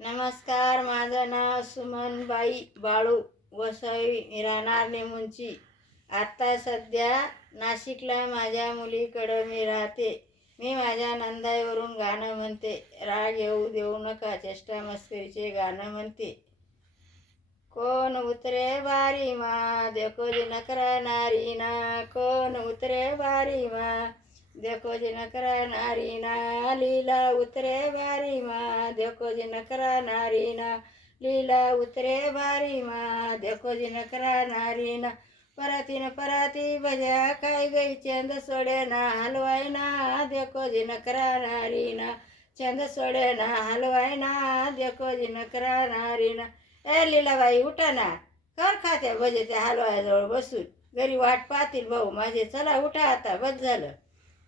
नमस्कार, माझं नाव सुमनबाई बाळू वसई, मी राहणार नेमुंची. आता सध्या नाशिकला माझ्या मुलीकडं मी राहते. मी माझ्या नंदाईवरून गाणं म्हणते. राग येऊ देऊ नका, चेष्टा मस्करीचे गाणं म्हणते. कोण उतरे बारी माँ, देखो जी नखरा नारी ना. कोण उतरे बारी माँ, देखो जी नखरा नारी ना. लीला उतरे बारी माँ, देखो जी नखरा नारी ना. लीला उतरे बारी माँ, देखो जी नखरा नारी ना. परातीन पराती बजा काय गई, चंद सोडे ना हलवाई ना. देखो जी नखरा नारी ना. चंद सोडे ना हलवाई ना. देखो जी नखरा नारी ना. ए लीलाबाई, उठा ना. कर खात्या भजे त्या हलवायाजवळ बसून. घरी वाट पाहतील भाऊ माझे. चला उठा आता, बस झालं.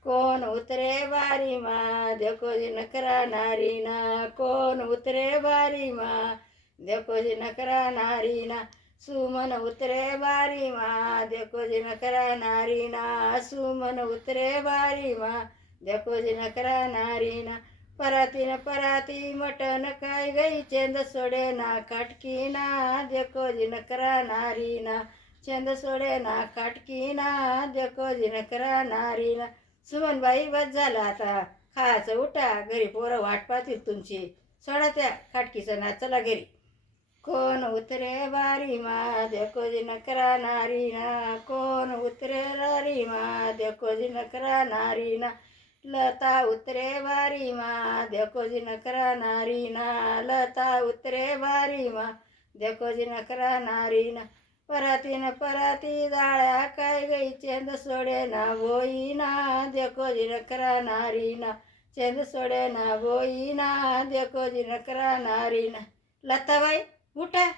कोण उतरे बारी माँ, देखो जी नखरा नारी ना. कोण उतरे बारी माँ, देखो जी नखरा नारी ना. सुमन उतरे बारी माँ, देखो जी नखरा नारी ना. सुमन उतरे बारी माँ, देखो जी नखरा नारी ना. परातीन पराती मटन काय गई, चंद सोडे ना काटकी ना. देखो जी नखरा नारी ना. चंद सोडे ना काटकी ना. देखो जी नखरा नारी ना. सुमनबाई, बस झालं आता. खायचं, उठा. घरी पोरं वाट पाहतील तुमची. सोडा त्या खाटकीचं नाच, चला घरी. कोण उतरे बारी माँ, देखो जी नखरा नारी ना. कोण उतरे बारी माँ, देखो जी नखरा नारी ना. लता उतरे बारी माँ, देखो जी नखरा नारी ना. लता उतरे बारी माँ, देखो जी नखरा नारी ना. परातीन पराती जाळ्या काय गई, चंद सोडे ना बोई ना. देखो जी नखरा नारी ना. चंद सोडे ना बोई ना. देखो जी नखरा नारी ना. लताबाई, उठा.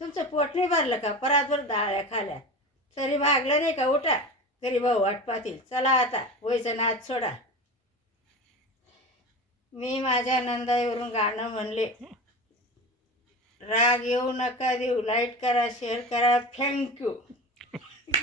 तुमचं पोट नाही भरलं का? परातभर डाळ्या खाल्या तरी भागलं नाही का? उठा. घरी भाऊ वाट पाहतील. चला आता, वयचं नाच सोडा. मी माझ्या नंदाईवरून गाणं म्हणले. राग येऊ नका देऊ. लाईक करा, शेअर करा. थँक्यू.